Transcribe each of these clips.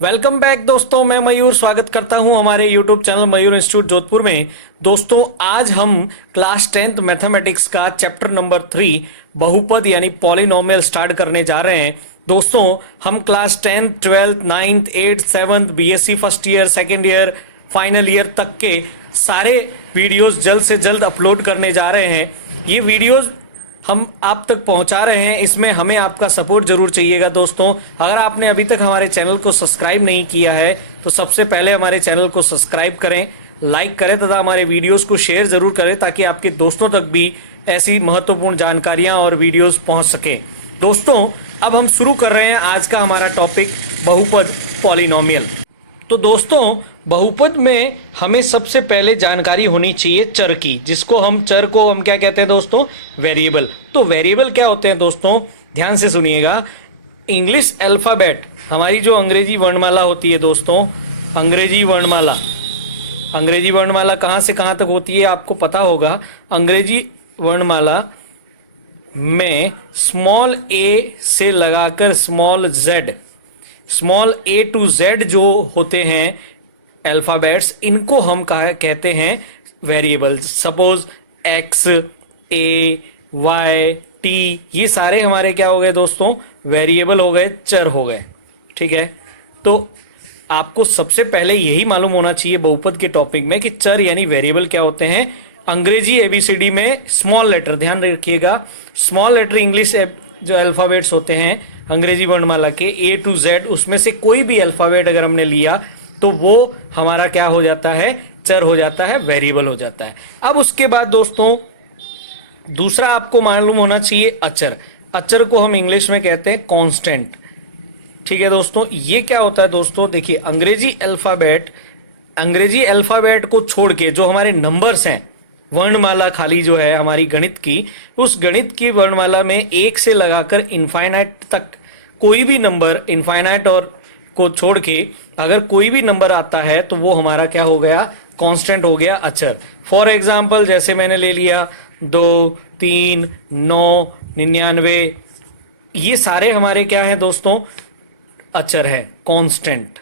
Welcome back दोस्तों, मैं मयूर स्वागत करता हूं हमारे यूट्यूब चैनल मयूर इंस्टीट्यूट जोधपुर में। दोस्तों आज हम क्लास 10th मैथमेटिक्स का चैप्टर नंबर 3 बहुपद यानी पॉलिनोमियल स्टार्ट करने जा रहे हैं। दोस्तों हम class 10th 12th 9th 8th 7th BSc first year second year final year तक के सारे वीडियोस जल्द से जल्द अपलोड करने जा रहे हैं। ये वीडियोस हम आप तक पहुंचा रहे हैं, इसमें हमें आपका सपोर्ट जरूर चाहिएगा। दोस्तों अगर आपने अभी तक हमारे चैनल को सब्सक्राइब नहीं किया है तो सबसे पहले हमारे चैनल को सब्सक्राइब करें, लाइक करें तथा हमारे वीडियोस को शेयर जरूर करें ताकि आपके दोस्तों तक भी ऐसी महत्वपूर्ण जानकारियां और वीडियोस पहुंच सके। दोस्तों अब हम शुरू कर रहे हैं आज का हमारा टॉपिक बहुपद पॉलिनोमियल। तो दोस्तों बहुपद में हमें सबसे पहले जानकारी होनी चाहिए चर की, जिसको हम चर को हम क्या कहते हैं दोस्तों, वेरिएबल। तो वेरिएबल क्या होते हैं दोस्तों, ध्यान से सुनिएगा। इंग्लिश अल्फाबेट, हमारी जो अंग्रेजी वर्णमाला होती है दोस्तों, अंग्रेजी वर्णमाला कहाँ से कहाँ तक होती है आपको पता होगा। अंग्रेजी वर्णमाला में स्मॉल ए से लगाकर स्मॉल ए टू जेड जो होते हैं अल्फाबेट्स, इनको हम कहते हैं वेरिएबल्स। सपोज एक्स, ए, वाई, टी, ये सारे हमारे क्या हो गए दोस्तों, वेरिएबल हो गए, चर हो गए। ठीक है, तो आपको सबसे पहले यही मालूम होना चाहिए बहुपद के टॉपिक में कि चर यानी वेरिएबल क्या होते हैं। अंग्रेजी एबीसीडी में स्मॉल लेटर, ध्यान रखिएगा, स्मॉल लेटर इंग्लिश जो अल्फाबेट्स होते हैं अंग्रेजी वर्णमाला के ए टू जेड, उसमें से कोई भी अल्फाबेट अगर हमने लिया तो वो हमारा क्या हो जाता है, चर हो जाता है, वेरिएबल हो जाता है। अब उसके बाद दोस्तों दूसरा आपको मालूम होना चाहिए अचर। अचर को हम इंग्लिश में कहते हैं कांस्टेंट। ठीक है दोस्तों, ये क्या होता है दोस्तों, देखिए अंग्रेजी अल्फाबेट को छोड़ के जो हमारे नंबर्स हैं, वर्णमाला खाली जो है हमारी गणित की, उस गणित की वर्णमाला में एक से लगाकर इनफाइनाइट तक कोई भी नंबर, इनफाइनाइट और को छोड़ के अगर कोई भी नंबर आता है तो वो हमारा क्या हो गया, कांस्टेंट हो गया, अचर। फॉर एग्जांपल जैसे मैंने ले लिया 2, 3, 9, 99, ये सारे हमारे क्या हैं दोस्तों, अचर है, कांस्टेंट।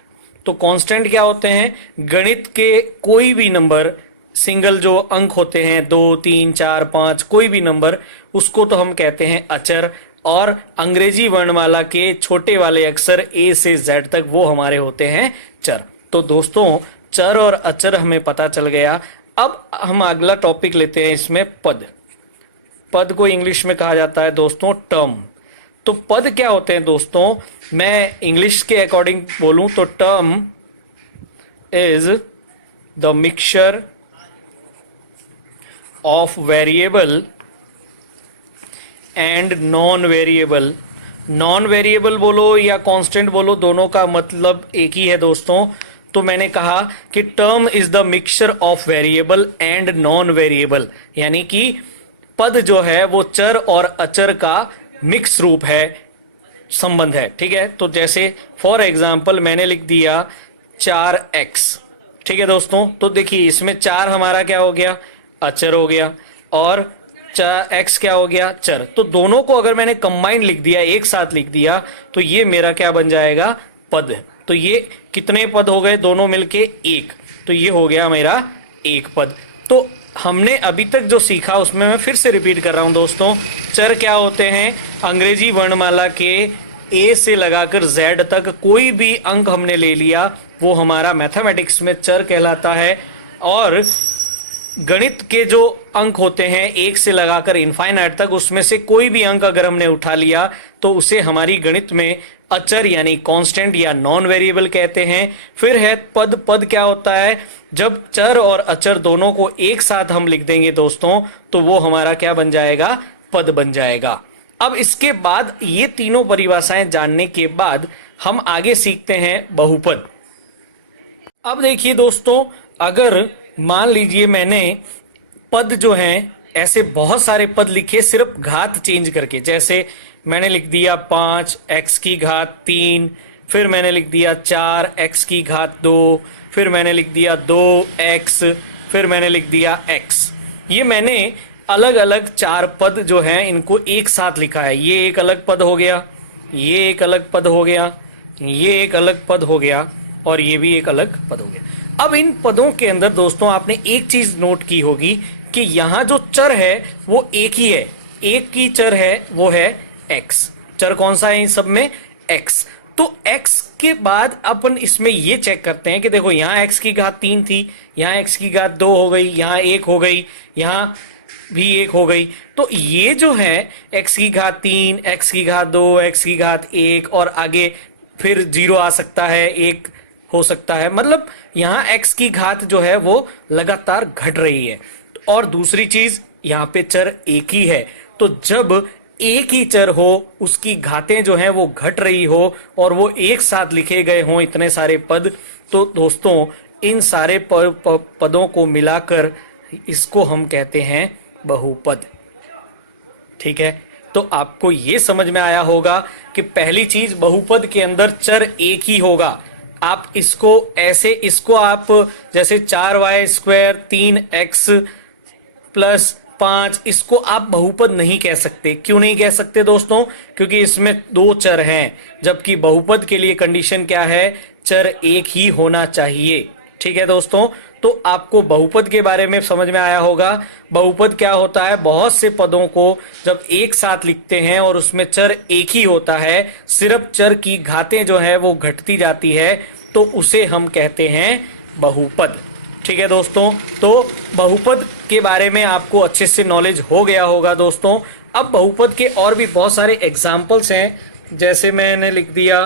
तो कांस्टेंट क्या होते हैं, गणित के कोई भी नंबर, सिंगल जो अंक होते हैं 2, 3, 4, 5, कोई भी नंबर, उसको तो हम कहते हैं अचर। और अंग्रेजी वर्णमाला के छोटे वाले अक्षर ए से जेड तक वो हमारे होते हैं चर। तो दोस्तों चर और अचर हमें पता चल गया। अब हम अगला टॉपिक लेते हैं, इसमें पद। पद को इंग्लिश में कहा जाता है दोस्तों टर्म। तो पद क्या होते हैं दोस्तों, मैं इंग्लिश के अकॉर्डिंग बोलूं तो term is the mixture of variable and non variable. Non variable बोलो या कांस्टेंट बोलो, दोनों का मतलब एक ही है दोस्तों। तो मैंने कहा कि term is the mixture of variable and non variable, यानी कि पद जो है वो चर और अचर का मिक्स रूप है, संबंध है। ठीक है, तो जैसे फॉर एग्जाम्पल मैंने लिख दिया 4x। ठीक है दोस्तों, तो देखिए इसमें 4 हमारा क्या हो गया, अचर हो गया, और x क्या हो गया, चर। तो दोनों को अगर मैंने कंबाइंड लिख दिया, एक साथ लिख दिया, तो ये मेरा क्या बन जाएगा, पद। तो ये कितने पद हो गए, दोनों मिलके एक, तो ये हो गया मेरा एक पद। तो हमने अभी तक जो सीखा उसमें मैं फिर से रिपीट कर रहा हूं दोस्तों। चर क्या होते हैं, अंग्रेजी वर्णमाला के ए से लगाकर जेड तक कोई भी अंक हमने ले लिया वो हमारा मैथमेटिक्स में चर कहलाता है। और गणित के जो अंक होते हैं एक से लगाकर इनफाइनाइट तक, उसमें से कोई भी अंक अगर हमने उठा लिया तो उसे हमारी गणित में अचर यानी कांस्टेंट या नॉन वेरिएबल कहते हैं। फिर है पद। पद क्या होता है, जब चर और अचर दोनों को एक साथ हम लिख देंगे दोस्तों तो वो हमारा क्या बन जाएगा, पद बन जाएगा। अब इसके बाद ये तीनों परिभाषाएं जानने के बाद हम आगे सीखते हैं बहुपद। अब देखिए दोस्तों, अगर मान लीजिए मैंने पद जो हैं ऐसे बहुत सारे पद लिखे सिर्फ घात चेंज करके, जैसे मैंने लिख दिया 5x की घात 3, फिर मैंने लिख दिया 4x की घात 2, फिर मैंने लिख दिया 2x, फिर मैंने लिख दिया x। ये मैंने अलग अलग 4 पद जो हैं इनको एक साथ लिखा है। ये एक अलग पद हो गया, ये एक अलग पद हो गया, ये एक अलग पद हो गया और ये भी एक अलग पद हो गया। अब इन पदों के अंदर दोस्तों आपने एक चीज नोट की होगी कि यहाँ जो चर है वो एक ही है, एक ही चर है, वो है x। चर कौन सा है इन सब में? x। तो x के बाद अपन इसमें ये चेक करते हैं कि देखो यहाँ x की घात 3 थी, यहाँ x की घात 2 हो गई, यहाँ 1 हो गई, यहाँ भी 1 हो गई। तो ये जो है x की घात 3, x की घात 2, x की घात 1 और आगे फिर 0 आ सकता है, 1 हो सकता है, मतलब यहाँ x की घात जो है वो लगातार घट रही है। और दूसरी चीज यहाँ पे चर एक ही है, तो जब एक ही चर हो उसकी घातें जो हैं वो घट रही हो और वो एक साथ लिखे गए हों इतने सारे पद, तो दोस्तों इन सारे पदों को मिलाकर इसको हम कहते हैं बहुपद। ठीक है, तो आपको ये समझ में आया होगा कि पहली चीज बहुपद के अंदर चर एक ही होगा। आप इसको ऐसे, इसको आप जैसे 4y² 3x प्लस 5, इसको आप बहुपद नहीं कह सकते। क्यों नहीं कह सकते दोस्तों? क्योंकि इसमें दो चर हैं, जबकि बहुपद के लिए कंडीशन क्या है? चर एक ही होना चाहिए। ठीक है दोस्तों, तो आपको बहुपद के बारे में समझ में आया होगा। बहुपद क्या होता है? बहुत से पदों को जब एक साथ लिखते हैं और उसमें चर एक ही होता है, सिर्फ चर की घातें जो है वो घटती जाती है, तो उसे हम कहते हैं बहुपद। ठीक है दोस्तों, तो बहुपद के बारे में आपको अच्छे से नॉलेज हो गया होगा दोस्तों। अब बहुपद के और भी बहुत सारे एग्जाम्पल्स हैं, जैसे मैंने लिख दिया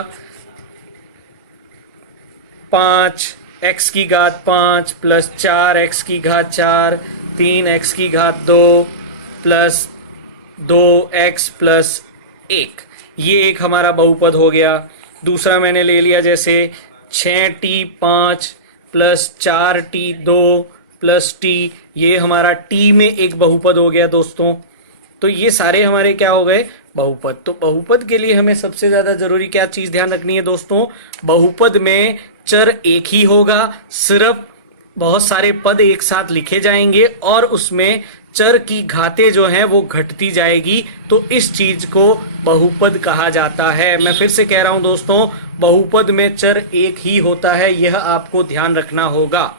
5x की घात 5 प्लस 4x की घात 4, 3x की घात 2 प्लस 2x प्लस 1, ये एक हमारा बहुपद हो गया। दूसरा मैंने ले लिया जैसे 6t5 plus 4t2 plus t, ये हमारा t में एक बहुपद हो गया दोस्तों। तो ये सारे हमारे क्या हो गए? बहुपद। तो बहुपद के लिए हमें सबसे ज्यादा जरूरी क्या चीज ध्यान रखनी है दोस्तों? बहुपद में चर एक ही होगा, सिर्फ बहुत सारे पद एक साथ लिखे जाएंगे और उसमें चर की घातें जो हैं वो घटती जाएगी, तो इस चीज को बहुपद कहा जाता है। मैं फिर से कह रहा हूं दोस्तों, बहुपद में चर एक ही होता है, यह आपको ध्यान रखना होगा।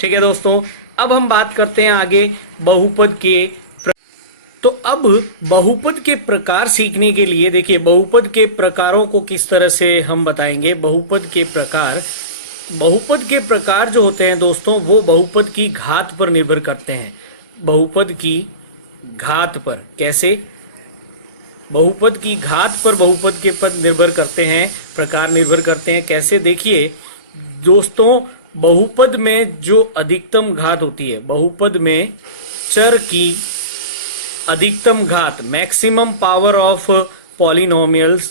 ठीक है दोस्तों, अब हम बात करते हैं आगे बहुपद के। तो अब बहुपद के प्रकार सीखने के लिए देखिए, बहुपद के प्रकारों को किस तरह से हम बताएंगे। बहुपद के प्रकार जो होते हैं दोस्तों, वो बहुपद की घात पर निर्भर करते हैं। बहुपद की घात पर कैसे? बहुपद की घात पर बहुपद के पद निर्भर करते हैं, प्रकार निर्भर करते हैं। कैसे? देखिए दोस्तों, बहुपद में जो अधिकतम घात होती है, बहुपद में चर की अधिकतम घात, मैक्सिमम पावर ऑफ पॉलिनोमियल्स,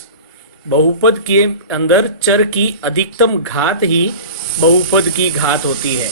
बहुपद के अंदर चर की अधिकतम घात ही बहुपद की घात होती है।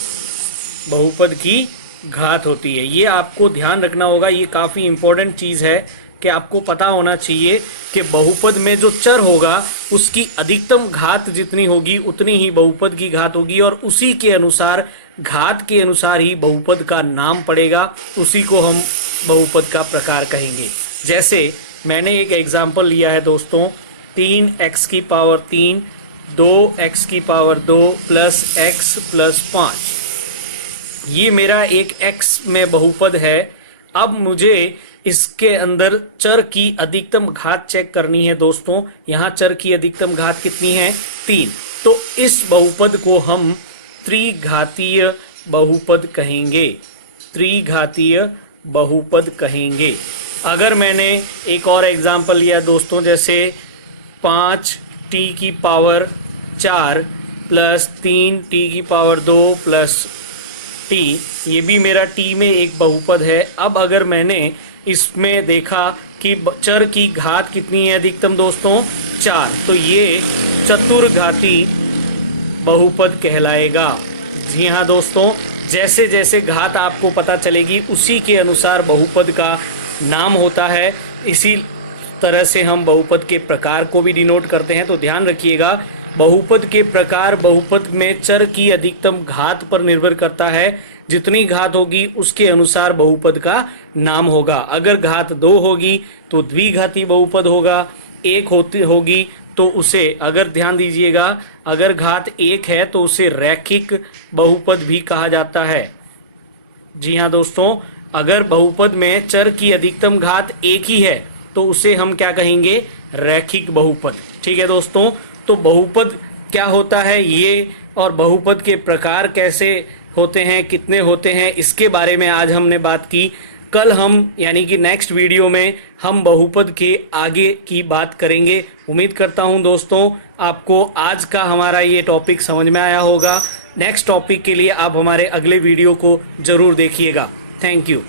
बहुपद की घात होती है, ये आपको ध्यान रखना होगा। ये काफ़ी इंपॉर्टेंट चीज़ है कि आपको पता होना चाहिए कि बहुपद में जो चर होगा उसकी अधिकतम घात जितनी होगी उतनी ही बहुपद की घात होगी, और उसी के अनुसार, घात के अनुसार ही बहुपद का नाम पड़ेगा, उसी को हम बहुपद का प्रकार कहेंगे। जैसे मैंने एक एग्जाम्पल लिया है दोस्तों, 3x की पावर 3, 2x की पावर 2 प्लस x प्लस 5, ये मेरा एक x में बहुपद है। अब मुझे इसके अंदर चर की अधिकतम घात चेक करनी है दोस्तों। यहाँ चर की अधिकतम घात कितनी है? 3। तो इस बहुपद को हम त्रिघातीय बहुपद कहेंगे, त्रिघातीय बहुपद कहेंगे। अगर मैंने एक और एग्जाम्पल लिया दोस्तों, जैसे 5t की पावर 4 प्लस 3t की पावर 2 प्लस t, ये भी मेरा t में एक बहुपद है। अब अगर मैंने इसमें देखा कि चर की घात कितनी है अधिकतम दोस्तों? 4, तो ये चतुर्घाती बहुपद कहलाएगा। जी हाँ दोस्तों, जैसे जैसे घात आपको पता चलेगी उसी के अनुसार बहुपद का नाम होता है। इसी तरह से हम बहुपद के प्रकार को भी डिनोट करते हैं। तो ध्यान रखिएगा, बहुपद के प्रकार बहुपद में चर की अधिकतम घात पर निर्भर करता है। जितनी घात होगी उसके अनुसार बहुपद का नाम होगा। अगर घात 2 होगी तो द्विघाती बहुपद होगा, 1 होगी तो उसे, अगर ध्यान दीजिएगा, अगर घात 1 है तो उसे रैखिक बहुपद भी कहा जाता है। जी हाँ दोस्तों, अगर बहुपद में चर की अधिकतम घात 1 ही है तो उसे हम क्या कहेंगे, रैखिक बहुपद। ठीक है दोस्तों, तो बहुपद क्या होता है ये, और बहुपद के प्रकार कैसे होते हैं, कितने होते हैं, इसके बारे में आज हमने बात की। कल हम यानी कि नेक्स्ट वीडियो में हम बहुपद के आगे की बात करेंगे। उम्मीद करता हूं दोस्तों आपको आज का हमारा ये टॉपिक समझ में आया होगा। नेक्स्ट टॉपिक के लिए आप हमारे अगले वीडियो को ज़रूर देखिएगा। Thank you.